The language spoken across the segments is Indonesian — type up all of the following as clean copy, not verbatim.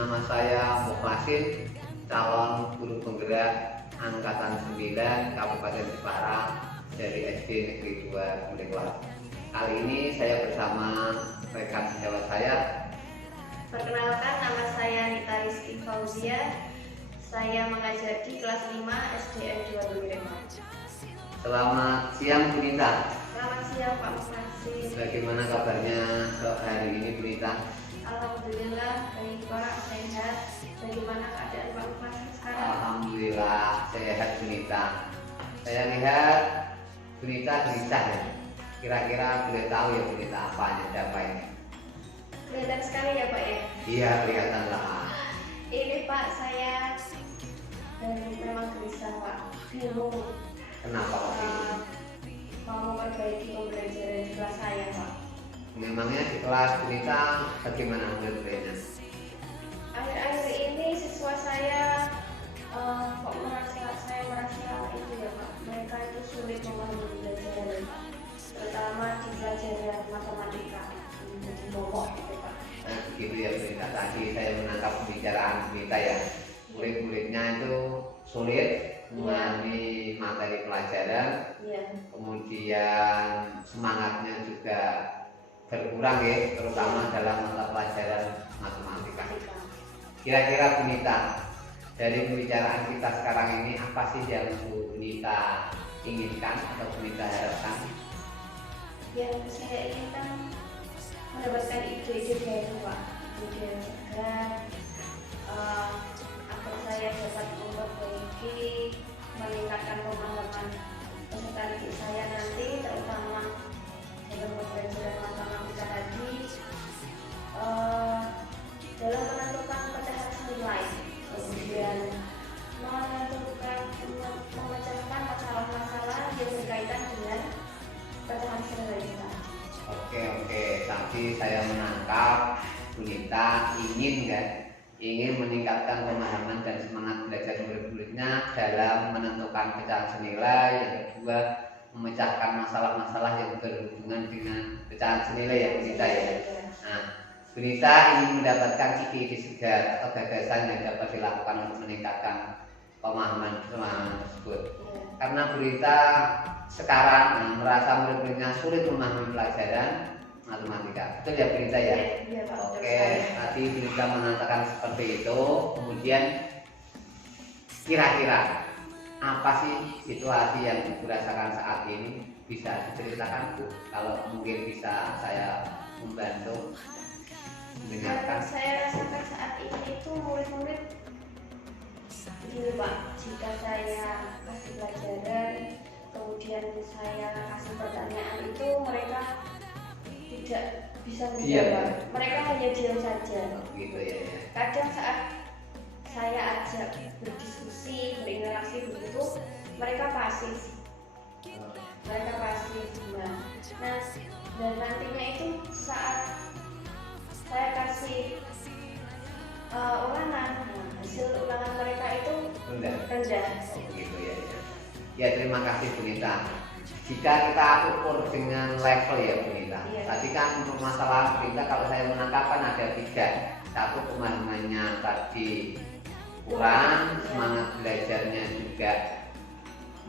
Nama saya Mukhlasin, calon guru penggerak Angkatan 9 Kabupaten Jepara dari SD Negeri 2 Muleklas. Kali ini saya bersama rekan sejawat saya. Perkenalkan, nama saya Nita Rizky Fauzia. Saya mengajar di kelas 5 SDN 2 Muleklas. Selamat siang Bu Nita. Selamat siang Pak Mukhlasin. Bagaimana kabarnya hari ini Bu Nita? Alhamdulillah baik Pak, sehat. Bagaimana keadaan Pak Mukhlasin sekarang? Alhamdulillah sehat Bu Nita. Saya lihat Bu Nita gelisah ya. Kira-kira boleh tahu ya Bu Nita apa ini? Kelihatan sekali ya Pak ya? Iya, kelihatan lah. Ini Pak, saya memang gelisah Pak, bingung. Kenapa kok bingung? Mau memperbaiki pembelajaran di kelas saya Pak. Memangnya di kelas Bu Nita bagaimana murid-muridnya? Akhir-akhir ini siswa saya saya merasa itu ya Pak, mereka itu sulit memahami pembelajaran, terutama di pelajaran matematika, jadi momok gitu Pak. Oh begitu ya Bu Nita. Tadi saya menangkap pembicaraan Bu Nita ya. Murid-muridnya itu sulit memahami materi pelajaran, kemudian semangatnya juga berkurang ya, terutama dalam mata pelajaran matematika. Kira-kira Bu Nita, dari pembicaraan kita sekarang ini apa sih yang Bu Nita inginkan atau Bu Nita harapkan? Yang saya inginkan mendapatkan ide-ide baru Pak, ide yang segar, agar saya dapat memperbaiki, meningkatkan pemahaman peserta didik saya nanti, terutama dalam pembelajaran matematika tadi, dalam menentukan pecahan nilai, kemudian memecahkan masalah-masalah yang berkaitan dengan pecahan nilai. Oke, tadi saya menangkap Bu Nita ingin meningkatkan pemahaman dan semangat belajar murid-muridnya dalam menentukan pecahan senilai. Yang kedua, memecahkan masalah-masalah yang berhubungan dengan pecahan senilai ya Bu Nita ya. Nah, Bu Nita ingin mendapatkan ide-ide segar atau gagasan yang dapat dilakukan untuk meningkatkan pemahaman tersebut. Karena Bu Nita sekarang merasa murid-muridnya sulit memahami pelajaran matematika. Betul ya Bu Nita ya? Iya Pak. Oke, tadi Bu Nita mengatakan seperti itu. Kemudian kira-kira apa sih situasi yang Ibu rasakan saat ini? Bisa diceritakan Bu? Kalau mungkin bisa saya membantu mendengarkan. Saya rasakan saat ini itu murid-murid gini Pak, jika saya kasih pelajaran, kemudian saya kasih pertanyaan itu mereka tidak bisa menjawab. Mereka hanya diam saja. Gitu ya. Kadang saat saya ajak berdiskusi, berinteraksi begitu, mereka pasif. Nah, dan nantinya itu saat saya kasih ulangan, hasil ulangan mereka itu rendah. Oh, gitu ya. Ya, terima kasih Bu Nita. Jika kita ukur dengan level ya Bu Nita. Tadi kan untuk masalah Bu Nita kalau saya menangkap kan ada 3. Satu, pemahamannya tadi kurang, semangat belajarnya juga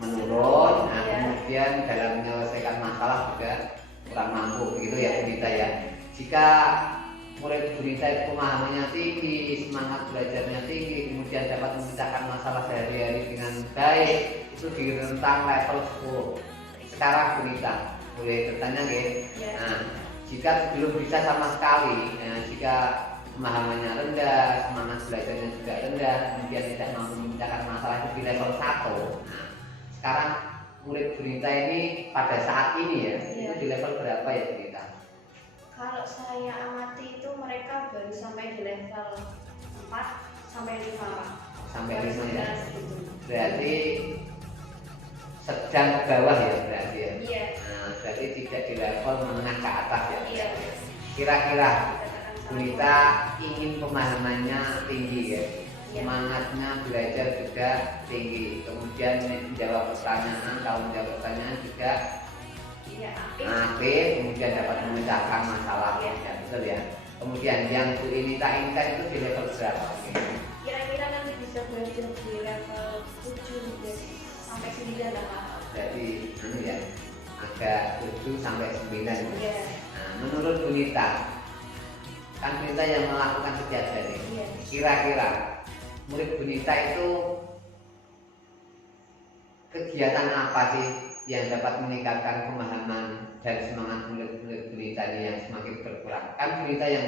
menurun. Nah, kemudian dalam menyelesaikan masalah juga kurang mampu, begitu ya Bu Nita ya. Jika murid Bu Nita itu pemahamannya tinggi, semangat belajarnya tinggi, kemudian dapat memecahkan masalah sehari-hari dengan baik, itu di rentang level 10. Sekarang Bu Nita boleh bertanya nggih? Nah, jika belum bisa sama sekali, jika pemahamannya rendah, semangat belajarnya juga rendah, kemudian tidak mampu memecahkan masalah itu di level 1. Nah, sekarang murid Bu Nita ini pada saat ini ya, itu di level berapa ya Bu Nita? Kalau saya amati itu mereka baru sampai di level 4 sampai 5 Pak. Sampai 5 ya? Gitu. Berarti sedang ke bawah ya berarti ya? Iya. Nah, berarti tidak di level menengah ke atas ya? Iya. Kira-kira Bu Nita ingin pemahamannya tinggi ya? Semangatnya belajar juga tinggi, kemudian menjawab pertanyaan, kalau menjawab pertanyaan juga aktif, kemudian dapat memecahkan masalah ya, betul ya. Kemudian yang Bu Inita inginkan itu di level berapa? Kira-kira nanti bisa belajar di level 7 hingga sampai 9 lah Pak. Jadi ya, agak 7 sampai 9. Iya. Nah, menurut Bu Nita, kan Bu Nita yang melakukan setiap hari. Iya. Kira-kira murid Bu Nita itu kegiatan apa sih yang dapat meningkatkan pemahaman dan semangat murid-murid Bu Nita ini yang semakin berkurang? Kan Bu Nita yang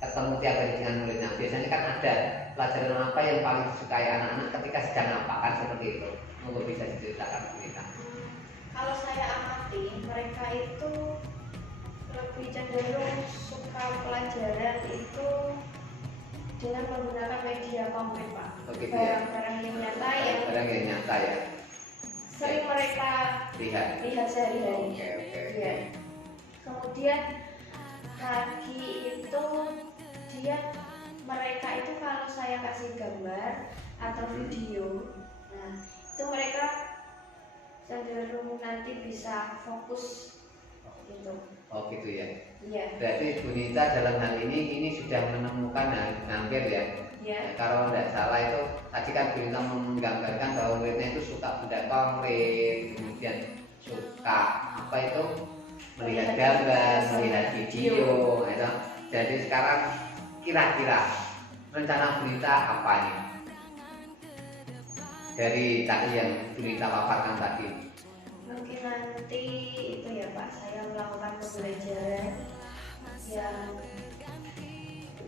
ketemu tiap hari dengan muridnya, biasanya kan ada pelajaran apa yang paling disukai anak-anak ketika sedang apa, kan seperti itu. Monggo bisa diceritakan Bu Nita. Kalau saya amati, mereka itu lebih cenderung suka pelajaran itu dengan menggunakan media konkret Pak. Begitu ya. Barang-barang yang nyata yang Barang yang nyata ya. sering mereka Lihat. sehari-hari. Oke. Iya. Kemudian lagi itu mereka itu kalau saya kasih gambar atau video, nah itu mereka cenderung nanti bisa fokus gitu. Oh gitu ya. Iya. Berarti Bu Nita dalam hal ini sudah menemukan hampir ya. Iya. Kalau tidak salah itu tadi kan Bu Nita menggambarkan bahwa muridnya itu suka benda konkret, kemudian suka apa itu melihat gambar, melihat video, gitu. Jadi sekarang kira-kira rencana Bu Nita apa nih? Dari tadi yang Bu Nita paparkan tadi. Mungkin nanti itu ya Pak, saya melakukan pembelajaran yang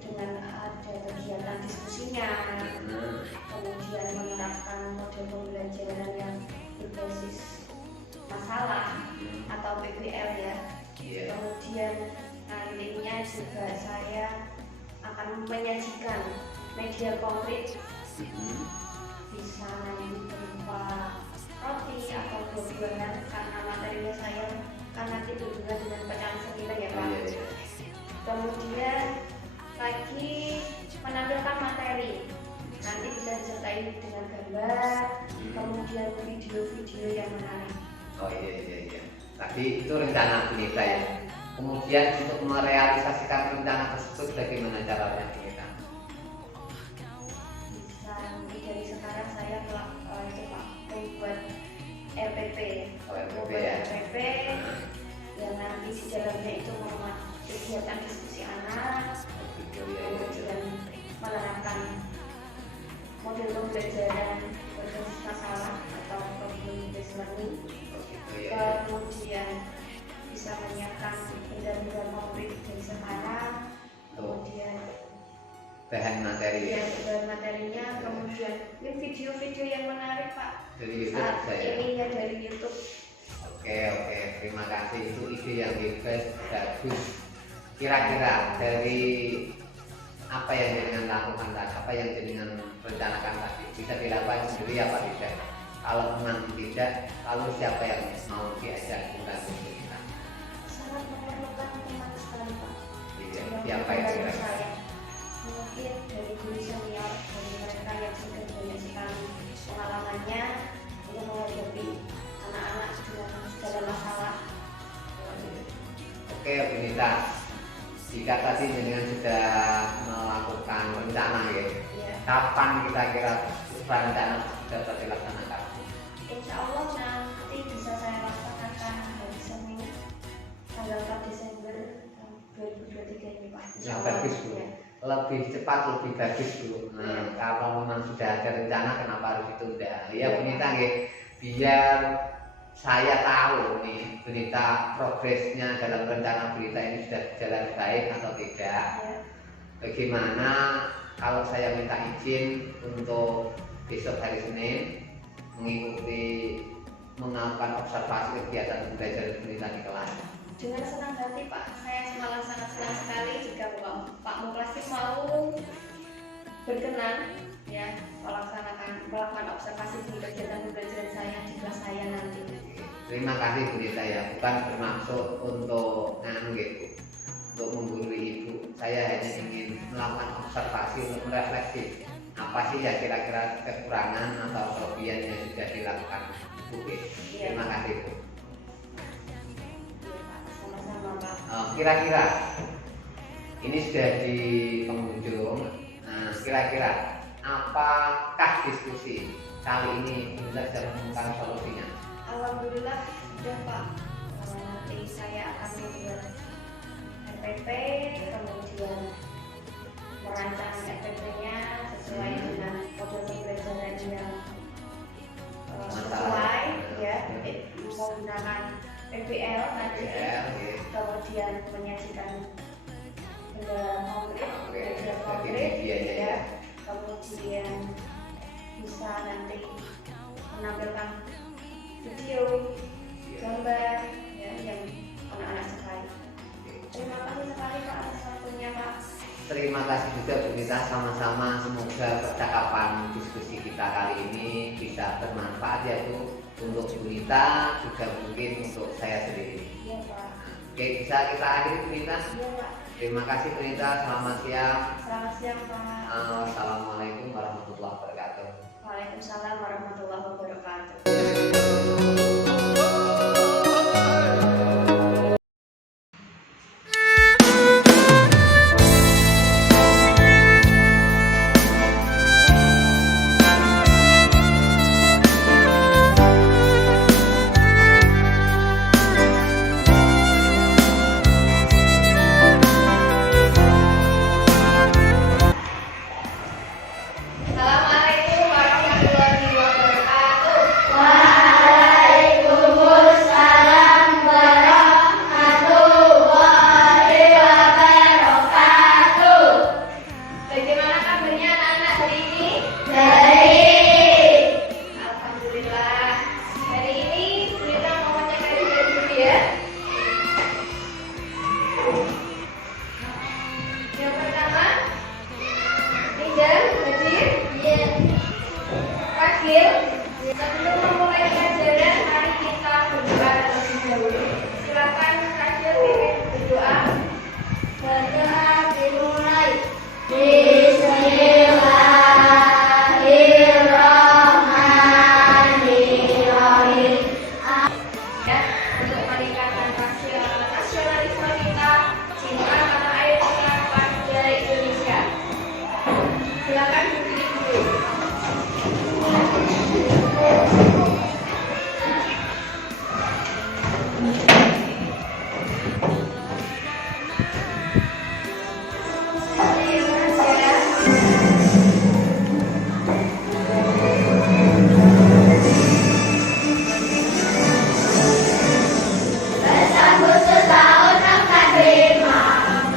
dengan ada kegiatan diskusinya, kemudian menerapkan model pembelajaran yang berbasis masalah atau PBL ya. Kemudian nantinya juga saya akan menyajikan media konkret, bisa nanti berupa roti atau buah-buahan, karena materinya saya kan nanti berhubungan dengan pecahan senilai ya Pak. Kemudian lagi menampilkan materi, nanti bisa disertai dengan gambar, kemudian video-video yang menarik. Oh iya. Tapi itu rencana Bu Nita ya. Kemudian untuk merealisasikan rencana tersebut bagaimana caranya Bu Nita? Bisa nanti dari sekarang saya membuat RPP, RPP yang nanti di dalamnya itu memuat kegiatan diskusi anak, kemudian menerapkan model pembelajaran berbasis masalah atau problem based learning, kemudian bisa menyiapkan benda-benda konkret dari sekarang, kemudian bahan materi ya. Bahan materinya, kemudian ini video-video yang menarik Pak. Dari YouTube saya. Ini ya dari YouTube. Oke, terima kasih, itu ide yang hebat, bagus. Kira-kira dari apa yang jenengan lakukan tadi, apa yang jenengan rencanakan tadi, bisa dilakukan sendiri apa tidak? Kalau memang tidak, lalu siapa yang mau diajak membantu kita? Sangat memerlukan teman sekali Pak. Iya, siapa yang kira-kira? Mungkin dari guru senior, dari mereka yang sudah banyak sekali pengalamannya untuk menghadapi anak-anak dengan segala masalah. Oke Bu Nita, jika tadi jenengan sudah melakukan rencana ya, kapan kira-kira rencana dapat dilaksanakan? Insya Allah nanti bisa saya laksanakan hari Senin tanggal 4 Desember 2023 ini Pak. Ya bagus Bu, lebih cepat lebih bagus Bu. Nah, kalau memang sudah ada rencana kenapa harus ditunda? Ya Bu Nita ya, biar saya tahu nih Bu Nita progresnya dalam rencana Bu Nita ini sudah berjalan baik atau tidak. Bagaimana kalau saya minta izin untuk besok hari Senin mengikuti melakukan observasi kegiatan pembelajaran Bu Nita di kelas? Dengan senang hati Pak, saya malah sangat senang sekali jika Pak Muklasif mau berkenan ya melakukan observasi di kegiatan pembelajaran saya di kelas saya nanti. Terima kasih Bu Nita ya, bukan bermaksud untuk gitu, untuk menggurui Ibu. Saya hanya ingin melakukan observasi untuk merefleksi apa sih ya kira-kira kekurangan atau kelebihan yang sudah dilakukan Bu. Terima kasih Bu. Sama-sama Pak. Kira-kira ini sudah di penghujung. Nah, kira-kira apakah diskusi kali ini Bunda sudah menemukan solusinya? Alhamdulillah sudah Pak. Nanti saya akan membuat RPP, kemudian merancang RPP-nya sesuai dengan kode pembelajaran yang sesuai ya, menggunakan PBL tadi, kemudian menyajikan benda konkret ya, kemudian bisa nanti menampilkan video, gambar ya, yang anak-anak sukai. Terima kasih sekali Pak atas waktunya Pak. Terima kasih juga Bu Nita, sama-sama. Semoga percakapan diskusi kita kali ini bisa bermanfaat ya Bu, untuk Bu Nita juga mungkin untuk saya sendiri. Iya Pak. Oke, bisa kita akhiri Bu Nita? Iya Pak. Terima kasih Bu Nita, selamat siang. Selamat siang Pak. Assalamualaikum warahmatullahi wabarakatuh. Waalaikumsalam warahmatullahi wabarakatuh. Assalamualaikum warahmatullahi wabarakatuh. Waalaikumsalam warahmatullahi wabarakatuh. Bagaimana kabarnya anak-anak hari ini? Baik. Alhamdulillah. Hari ini kita mau membacakan dulu ya. Yang pertama, Rizal, Hadir, Wakil. Sebelum memulai pelajaran, mari kita berdoa terlebih dahulu. Silakan Wakil pimpin berdoa. Berdoa dimulai. Bismillahirrahmanirrahim. Ya, untuk meningkatkan nasionalisme kita, cinta tanah air kita pada Indonesia. Silakan berdiri dulu. Bersambut setahun angkat lima.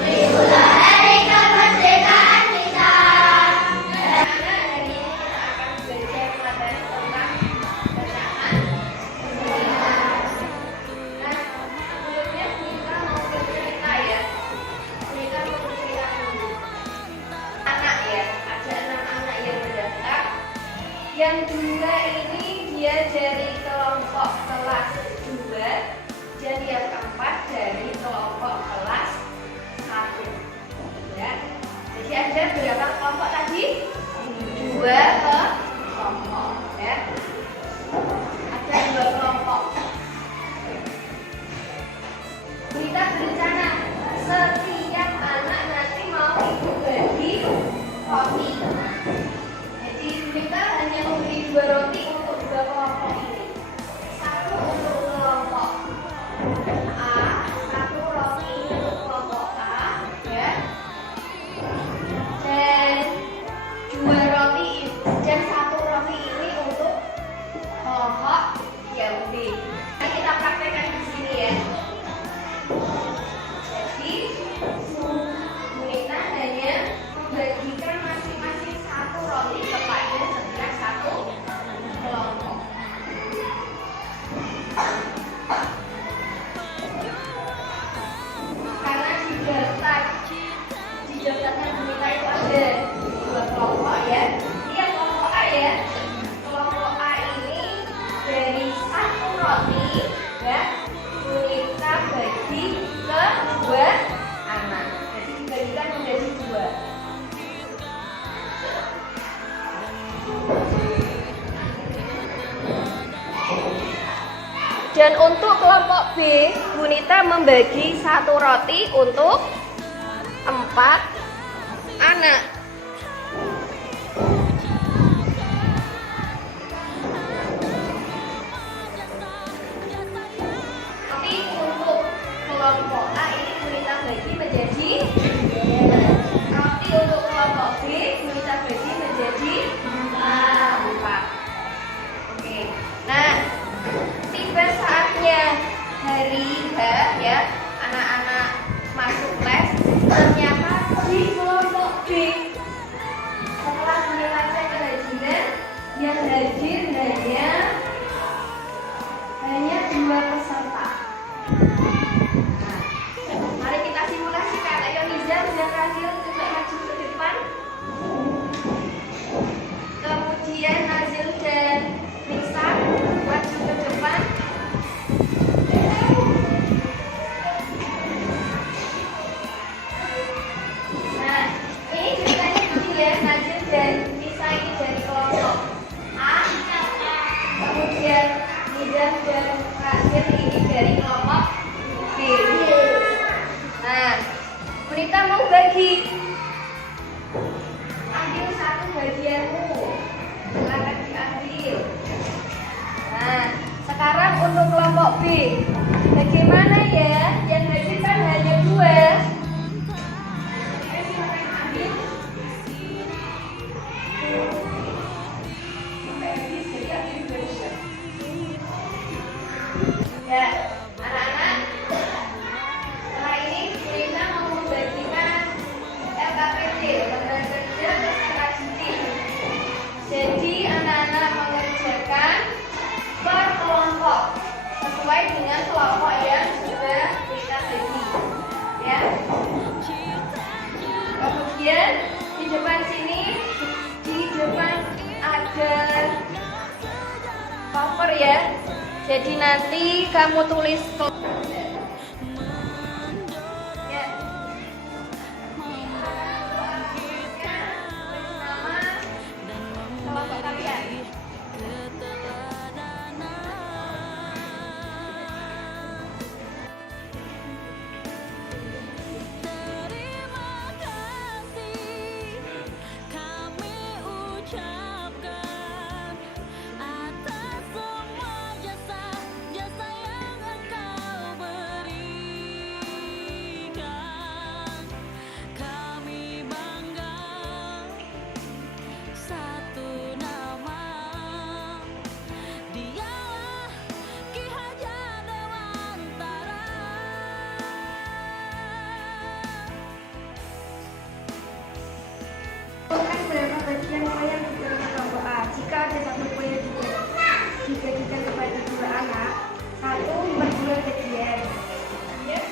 Itulah hari kemerdekaan kita. Anak-anak, hari ini kita akan belajar materi tentang bacaan sejarah. Nah, sebelumnya kita mau bercerita ya. Kita mau bercerita dulu. Anak ya, ada 6 anak yang mendaftar. Yang 2 ini dia dari kelompok kelas 2 dan yang keempat dari kelompok kelas 1 ya. Jadi ada berapa kelompok tadi? 2 kelompok ya. Ada 2 kelompok. Kita berencana setiap anak nanti mau ibu bagi roti. Jadi kita hanya memberi 2 roti untuk 2 kelompok ini. 1 untuk kelompok A, 1 roti untuk kelompok A, ya. Dan 2 roti dan 1 roti ini untuk kelompok yang B. Nah, kita praktekkan di sini ya. Jadi kita hanya membagikan masing-masing 1 roti kepada setiap 1 kelompok. Karena di daftarnya kita itu ada 2 kelompok ya. Dia kelompok A ya. Kelompok A ini dari 1 roti ya, kita bagi ke 2 anak. Jadi dibagikan menjadi 2. Dan untuk kelompok B, Bu Nita membagi 1 roti untuk 4 anak. Tapi untuk kelompok A ini Gurita bagi menjadi tapi untuk kelompok B Gurita bagi menjadi 4. Oke. Nah, tiba saatnya hari H ya, anak-anak masuk les. Ternyata di kelompok B setelah menilai kerajinan yang hadir hanya 2 peserta. Nah, mari kita simulasikan. Ayo Nizam dan Razil coba maju ke depan. Kemudian Nazil dan Nisa maju ke depan. Nah, ini ceritanya gini ya, Nazil dan Nisa ini dari kelompok A, kemudian Nizam dan Razil ini dari kelompok B. Nah, Gurita mau bagi. Ambil satu bagianmu. Silakan diambil. Nah, sekarang untuk kelompok B. Bagaimana ya? Yang hadir kan hanya 2. Silakan ambil. Sampai habis, jadi ambil bersih. Ya, anak-anak. Setelah ini Gurita mau membagikan LKPD, lembaga kerja peserta didik. Jadi anak-anak mengerjakan per kelompok sesuai dengan kelompok yang sudah kita bagi, ya. Kemudian di depan sini, di depan ada cover ya. Jadi nanti kamu tulis ya. Nama kelompok kalian. Kami ucapkan atas semua jasa yang engkau berikan. Kami bangga satu nama, dialah Ki Haja Dewantara. Bukan berapa bagian wayang di dalam kelompok A. Jika ada satu wayang dibagikan kepada 2 anak, 1 berdua bagian. Ya.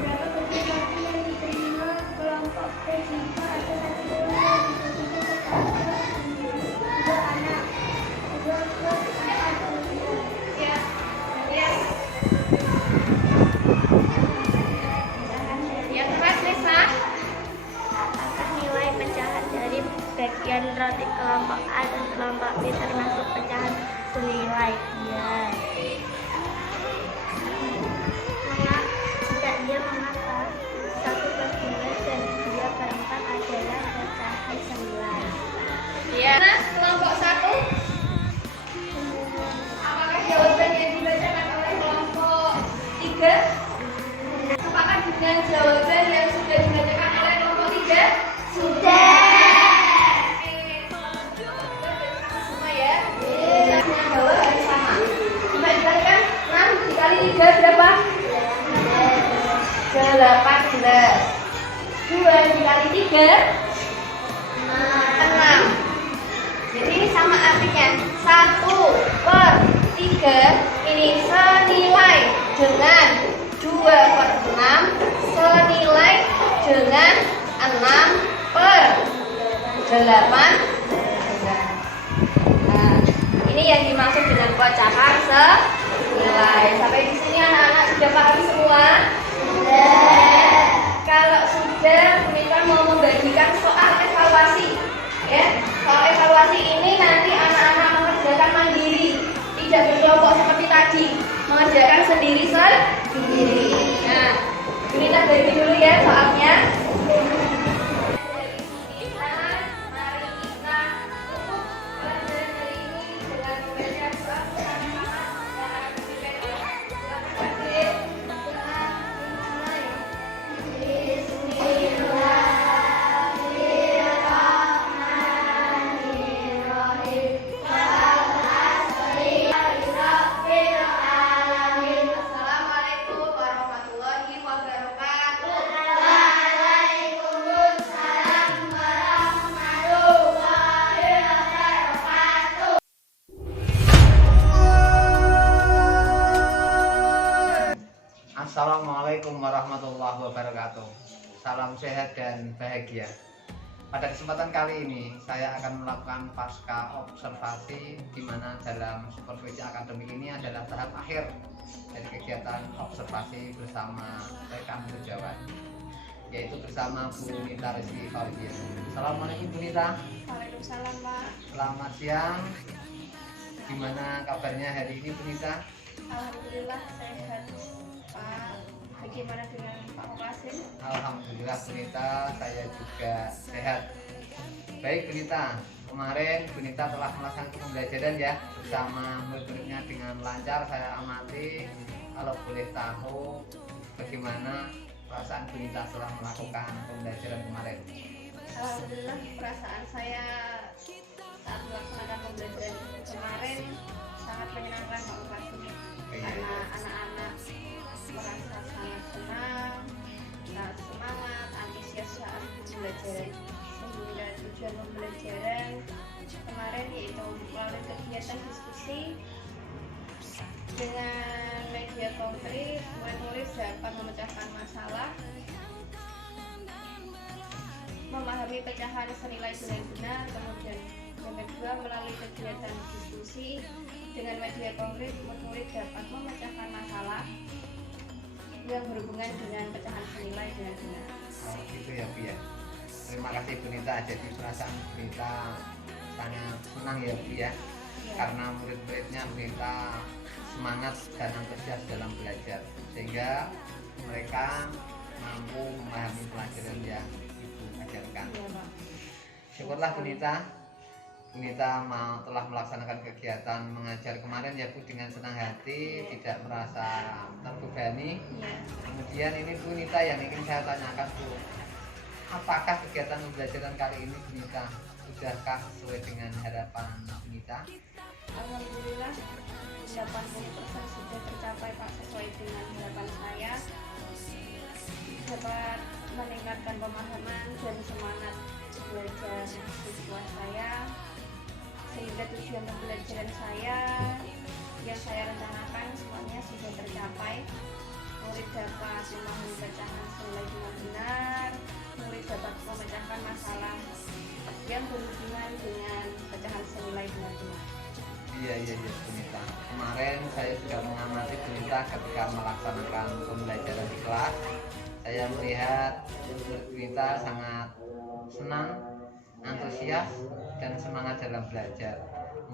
Berapa bagian waktu yang diterima kelompok B jika ada satu wayang dibagikan kepada 2 anak? 2 plus 4. Ya. Ya. Yang keras Nisa. Apakah nilai pecahan dari bagian roti kelompok A dan kelompok B termasuk pecahan senilai? Ya. Jika dia mengapa 1/2 dan 2/4 adalah pecahan senilai? Ya. Nah, kelompok 1. Apakah jawaban yang dibacakan oleh kelompok 3? Apakah dengan jawaban yang sudah dibacakan oleh kelompok 3? Sudah. Semua ya. Dengan bawah harus sama. Coba dikalikan 6 dikali 3 berapa? 18. 2 dikali 3 6. Jadi ini sama artinya 1/3 ini senilai dengan 2/6 senilai dengan 6/8. Nah, ini yang dimaksud dengan pecahan senilai. Sampai di sini anak-anak sudah paham semua? Kalau sudah, kita mau membagikan soal evaluasi. Ya, soal evaluasi ini nanti anak-anak mengerjakan mandiri, tidak berkelompok seperti tadi, mengerjakan sendiri. Nah, Gurita bagi dulu ya soalnya. Assalamualaikum warahmatullahi wabarakatuh. Assalamualaikum warahmatullahi wabarakatuh. Salam sehat dan bahagia. Pada kesempatan kali ini saya akan melakukan pasca observasi di mana dalam supervisi akademik ini adalah tahap akhir dari kegiatan observasi bersama rekan sejawat, yaitu bersama Bu Nita Rizky Fauzia. Assalamualaikum Bu Nita. Waalaikumsalam, Pak. Selamat siang. Gimana kabarnya hari ini Bu Nita? Alhamdulillah sehat, Pak. Bagaimana dengan Pak Mukasin? Alhamdulillah Bu Nita, saya juga sehat. Baik Bu Nita, kemarin Bu Nita telah melaksanakan pembelajaran ya bersama murid-muridnya dengan lancar. Saya amati, kalau boleh tahu bagaimana perasaan Bu Nita setelah melakukan pembelajaran kemarin. Alhamdulillah perasaan saya saat melaksanakan pembelajaran kemarin sangat menyenangkan, Pak Mukasin. Karena anak-anak merasa sangat senang, sangat semangat, antusias saat pembelajaran. Sehingga tujuan pembelajaran kemarin yaitu melalui kegiatan diskusi dengan media konkret, murid-murid dapat memecahkan masalah, memahami pecahan senilai benar-benar. Kemudian yang kedua, melalui kegiatan diskusi dengan media konkret, murid-murid dapat memecahkan masalah yang berhubungan dengan pecahan senilai benar-benar. Oh gitu ya Bu ya. Terima kasih Bu Nita. Jadi perasaan Bu Nita sangat senang ya Bu ya, karena murid-muridnya Bu Nita semangat dan antusias dalam belajar sehingga mereka mampu memahami pelajaran yang Ibu ajarkan. Iya, Pak. Syukurlah Bu Nita. Bu Nita telah melaksanakan kegiatan mengajar kemarin ya Bu dengan senang hati, tidak merasa terbebani. Iya. Kemudian ini Bu Nita yang ingin saya tanyakan Bu, apakah kegiatan pembelajaran kali ini Bu Nita sudahkah sesuai dengan harapan Bu Nita? Alhamdulillah 80% sudah tercapai, Pak, sesuai dengan harapan saya. Dapat meningkatkan pemahaman dan semangat belajar siswa saya, sehingga tujuan pembelajaran saya yang saya rencanakan semuanya sudah tercapai. Murid dapat memahami pecahan senilai dengan benar, murid dapat memecahkan masalah yang berhubungan dengan pecahan senilai dengan benar. Iya Bu Nita. Kemarin saya juga mengamati Bu Nita ketika melaksanakan pembelajaran di kelas. Saya melihat Bu Nita sangat senang, antusias, dan semangat dalam belajar.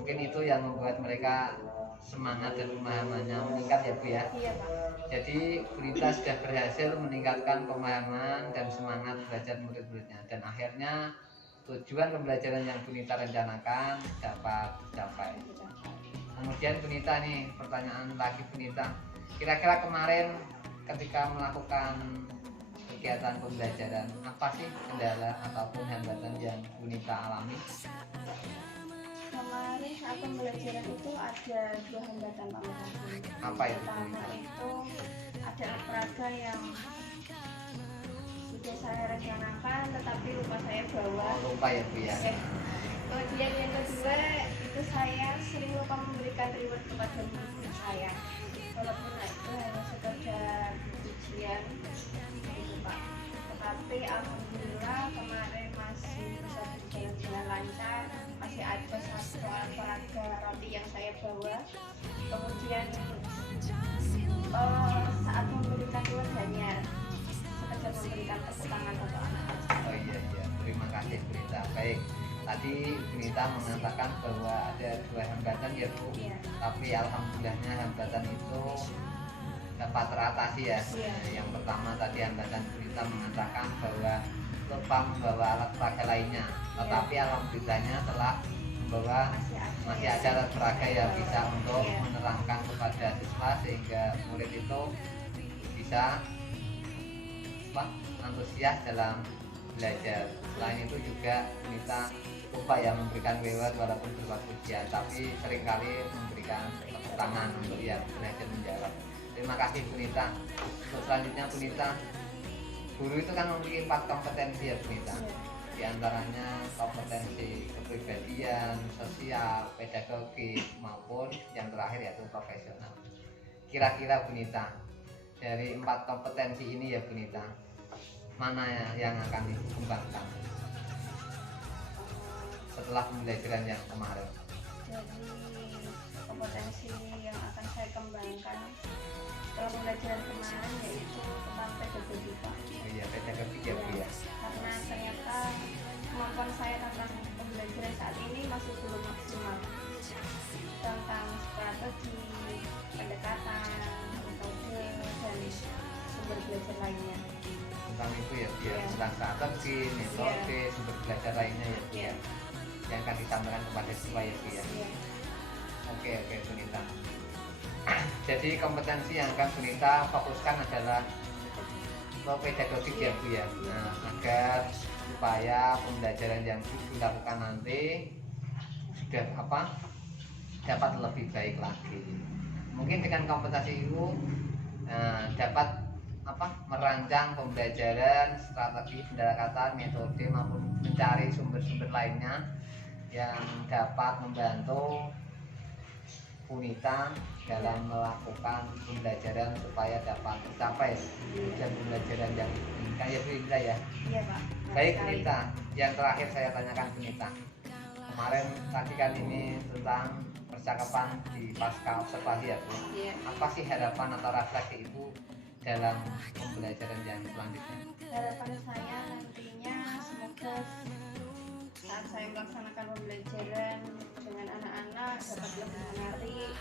Mungkin itu yang membuat mereka semangat dan pemahamannya meningkat ya Bu ya. Iya, Pak. Jadi Bu Nita sudah berhasil meningkatkan pemahaman dan semangat belajar murid-muridnya, dan akhirnya tujuan pembelajaran yang Bu Nita rencanakan dapat tercapai. Kemudian Bu Nita nih, pertanyaan lagi Bu Nita, kira-kira kemarin ketika melakukan kegiatan pembelajaran apa sih kendala ataupun hambatan yang Bu Nita alami? Kemarin saat pembelajaran itu ada dua hambatan, Pak Mukasin. Apa itu Bu Pertama Nita? itu ada alat peraga yang sudah saya rencanakan tetapi lupa saya bawa. Oh, lupa ya Bu ya. Kemudian yang kedua itu saya sering lupa memberikan reward kepada murid saya, walaupun itu hanya sekedar ujian gitu, Pak. Tetapi alhamdulillah kemarin masih bisa berjalan dengan lancar. Masih ada satu alat peraga roti yang saya bawa. Kemudian saat memberikan reward hanya sekedar memberikan tepuk tangan untuk anak-anak. Oh iya, terima kasih Bu Nita. Baik, tadi Bu Nita mengatakan bahwa ada dua hambatan ya Bu. Iya. Tapi alhamdulillahnya hambatan itu dapat teratasi ya. Iya. Yang pertama tadi hambatan Bunita mengatakan bahwa lupa membawa alat peraga lainnya, tetapi alhamdulillahnya telah membawa masih ada alat peraga yang bisa untuk Iya. menerangkan kepada siswa sehingga murid itu bisa antusias dalam belajar. Selain itu juga Bunita lupa ya memberikan reward walaupun berupa ujian, tapi seringkali memberikan tepuk tangan untuk ya belajar menjawab. Terima kasih Bunita. Untuk selanjutnya Bunita, guru itu kan memiliki 4 kompetensi ya Bunita. Di antaranya kompetensi kepribadian, sosial, pedagogik maupun yang terakhir yaitu profesional. Kira-kira Bunita, dari 4 kompetensi ini ya Bunita, mana yang akan dikembangkan setelah pembelajaran yang kemarin? Jadi kompetensi yang akan saya kembangkan setelah pembelajaran kemarin yaitu tentang pedagogi Pak. Oh iya, pedagogik ya Bu ya. Karena ternyata kemampuan saya tentang pembelajaran saat ini masih belum maksimal, tentang strategi, pendekatan, metode, dan sumber belajar lainnya. Tentang itu ya Bu ya, Iya. tentang strategi, metode, sumber belajar lainnya ya Bu ya, Iya. yang akan disampaikan kepada siswa ya Bu ya. Iya. Oke Bunita. Jadi kompetensi yang akan Bunita fokuskan adalah pedagogik ya Bu ya. Nah, agar supaya pembelajaran yang dilakukan nanti sudah dapat lebih baik lagi. Mungkin dengan kompetensi itu dapat merancang pembelajaran, strategi pendekatan, metode maupun mencari sumber-sumber lainnya yang dapat membantu Bunita dalam melakukan pembelajaran supaya dapat tercapai tujuan pembelajaran yang diinginkan ya Bunita ya. Iya Pak. Baik Sekali. Bunita, yang terakhir saya tanyakan Bunita. Kemarin tadi kan ini tentang percakapan di pasca observasi ya Bu. Iya. Apa sih harapan atau refleksi Ibu dalam pembelajaran yang selanjutnya? Harapan saya nantinya semoga saat saya melaksanakan pembelajaran dengan anak-anak dapat lebih menarik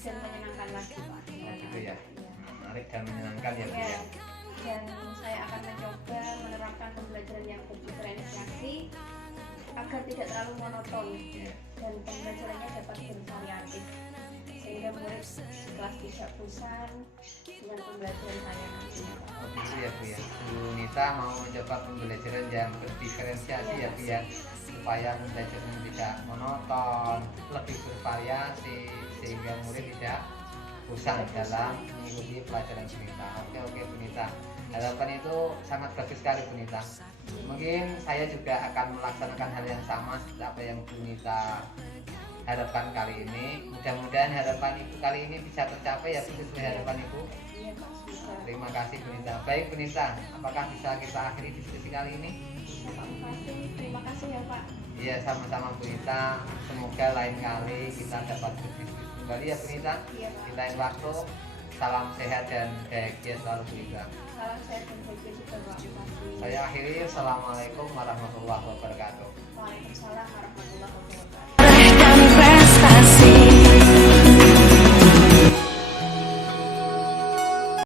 dan menyenangkan lagi Pak. Oh gitu ya, Iya. menarik dan menyenangkan ya Bu Ya, ya. dan saya akan mencoba menerapkan pembelajaran yang berdiferensiasi agar tidak terlalu monoton dan pembelajarannya dapat bervariatif sehingga murid kelas tidak bosan dengan pembelajaran saya nantinya. Oh gitu ya Bu ya. Bunita mau mencoba pembelajaran yang berdiferensiasi ya Bu ya, supaya pembelajaran tidak monoton, lebih bervariasi sehingga murid tidak bosan dalam mengikuti pelajaran Bunita. Oke Bunita, harapan itu sangat bagus sekali Bunita. Mungkin saya juga akan melaksanakan hal yang sama seperti apa yang Bunita harapkan kali ini. Mudah-mudahan harapan Ibu kali ini bisa tercapai ya Bu, sesuai harapan Ibu. Iya Pak, semoga. Terima kasih Bunita. Baik Bunita, apakah bisa kita akhiri diskusi kali ini? Terima kasih ya Pak. Iya, sama-sama Bunita. Semoga lain kali kita dapat berdiskusi kembali ya Bunita. Iya Pak. Di lain waktu, salam sehat dan bahagia selalu Bunita. Salam sehat dan bahagia juga Pak. Terima kasih. Saya akhiri, Assalamualaikum warahmatullahi wabarakatuh. Waalaikumsalam warahmatullahi wabarakatuh.